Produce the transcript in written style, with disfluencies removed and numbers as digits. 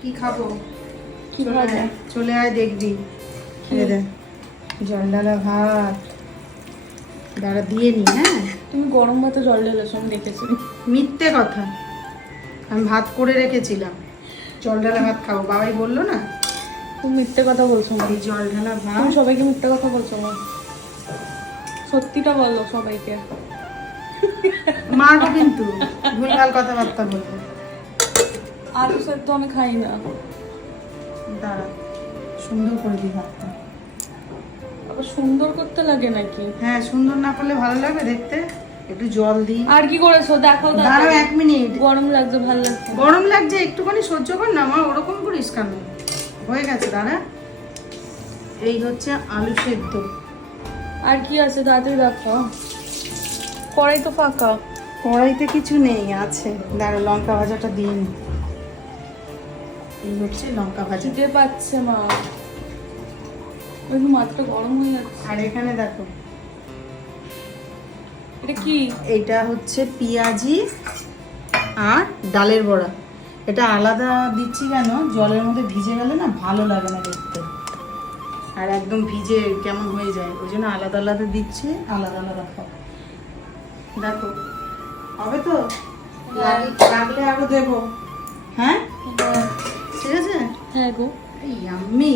কি খাবো? কি ভাজা? চলে আয় দেখবি। জল ঢালা ভাত দাঁড়া দিয়ে নি। হ্যাঁ, তুমি গরম ভাতে জল ঢেলেছো আমি দেখেছি। মিথ্যে কথা, আমি ভাত করে রেখেছিলাম। জল ঢালা ভাত খাবো, বাবাই বললো না। তুমি মিথ্যে কথা বলছো না। এই জল ঢালা ভাত। তুমি সবাইকে মিথ্যে কথা বলছো না, সত্যিটা বলো সবাইকে। মারবো কিন্তু, ভুলভাল কথাবার্তা বলবো। আলু সেদ্ধ আমি খাই না। দাঁড়া, সুন্দর করে দিই ভাতটা। আবার সুন্দর করতে লাগে নাকি? হ্যাঁ, সুন্দর না করলে ভালো লাগবে দেখতে। একটু জল দিই। আর কি করেছো দেখো। দাঁড়াও 1 মিনিট। গরম লাগছে, ভালো লাগছে। গরম লাগছে, একটুখানি সহ্য কর না মা, ওরকম করিস কেন? হয়ে গেছে, দাঁড়া। এই হচ্ছে আলু সেদ্ধ। আর কি আছে তাড়াতাড়ি দেখো। কড়াই তো ফাঁকা। কড়াইতে কিছু নেই, আছে। দাঁড়া, লঙ্কা ভাজাটা দিয়ে নি। এই হচ্ছে লঙ্কা ভাজা। খিদে পাচ্ছে মা, ওই মাছটা গরম হয়ে যাচ্ছে। আর এখানে দেখো, এটা কি? এটা হচ্ছে পেঁয়াজি আর ডালের বড়া। এটা আলাদা দিচ্ছি কেন, জলের মধ্যে ভিজে গেলে না ভালো লাগে না দেখতে, আর একদম ভিজে কেমন হয়ে যায়, ওই জন্য আলাদা আলাদা দিচ্ছি। আলাদা আলাদা খাও। দেখো, হবে তো? লাগলে আরো দেবো। হ্যাঁ, ঠিক আছে। হ্যাঁ গো। ইয়াম্মি।